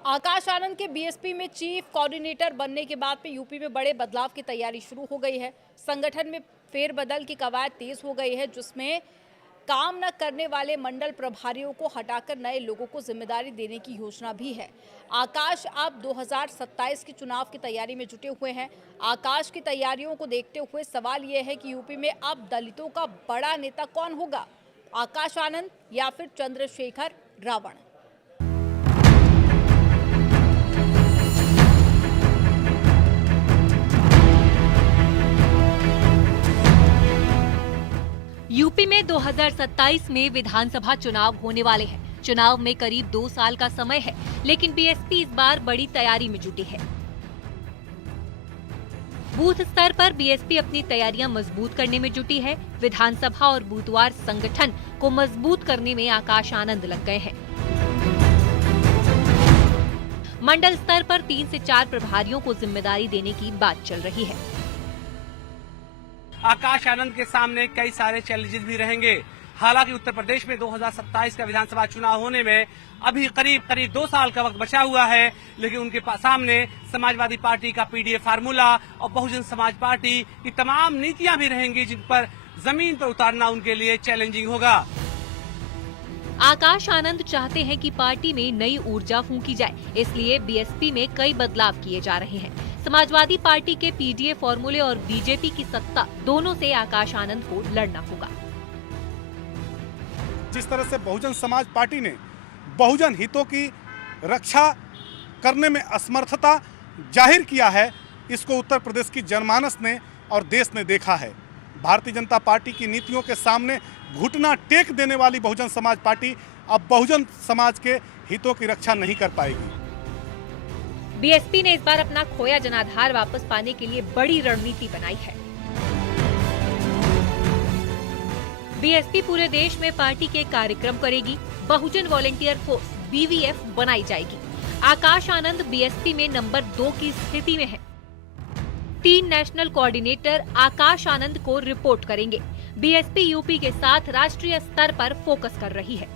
आकाश आनंद के बीएसपी में chief coordinator बनने के बाद में यूपी में बड़े बदलाव की तैयारी शुरू हो गई है। संगठन में फेरबदल की कवायद तेज हो गई है, जिसमें काम न करने वाले मंडल प्रभारियों को हटाकर नए लोगों को जिम्मेदारी देने की योजना भी है। आकाश अब 2027 के चुनाव की तैयारी में जुटे हुए हैं। आकाश की तैयारियों को देखते हुए सवाल यह है कि यूपी में अब दलितों का बड़ा नेता कौन होगा, आकाश आनंद या फिर चंद्रशेखर रावण। यूपी में 2027 में विधानसभा चुनाव होने वाले हैं। चुनाव में करीब 2 साल का समय है, लेकिन बीएसपी इस बार बड़ी तैयारी में जुटी है। बूथ स्तर पर बीएसपी अपनी तैयारियां मजबूत करने में जुटी है। विधानसभा और बूथवार संगठन को मजबूत करने में आकाश आनंद लग गए हैं। मंडल स्तर पर 3 से 4 प्रभारियों को जिम्मेदारी देने की बात चल रही है। आकाश आनंद के सामने कई सारे चैलेंजेस भी रहेंगे। हालांकि उत्तर प्रदेश में 2027 का विधानसभा चुनाव होने में अभी करीब 2 साल का वक्त बचा हुआ है, लेकिन उनके सामने समाजवादी पार्टी का पीडीए फार्मूला और बहुजन समाज पार्टी की तमाम नीतियां भी रहेंगी, जिन पर जमीन पर उतारना उनके लिए चैलेंजिंग होगा। आकाश आनंद चाहते हैं कि पार्टी में नई ऊर्जा फूंकी जाए, इसलिए बीएसपी में कई बदलाव किए जा रहे हैं। समाजवादी पार्टी के पीडीए फॉर्मूले और बीजेपी की सत्ता, दोनों से आकाश आनंद को लड़ना होगा। जिस तरह से बहुजन समाज पार्टी ने बहुजन हितों की रक्षा करने में असमर्थता जाहिर किया है, इसको उत्तर प्रदेश की जनमानस ने और देश ने देखा है। भारतीय जनता पार्टी की नीतियों के सामने घुटना टेक देने वाली बहुजन समाज पार्टी अब बहुजन समाज के हितों की रक्षा नहीं कर पाएगी। बीएसपी ने इस बार अपना खोया जनाधार वापस पाने के लिए बड़ी रणनीति बनाई है। बीएसपी पूरे देश में पार्टी के कार्यक्रम करेगी। बहुजन वॉलेंटियर फोर्स BVF बनाई जाएगी। आकाश आनंद बीएसपी में नंबर 2 की स्थिति में है। 3 नेशनल कोऑर्डिनेटर आकाश आनंद को रिपोर्ट करेंगे। बीएसपी यूपी के साथ राष्ट्रीय स्तर पर फोकस कर रही है।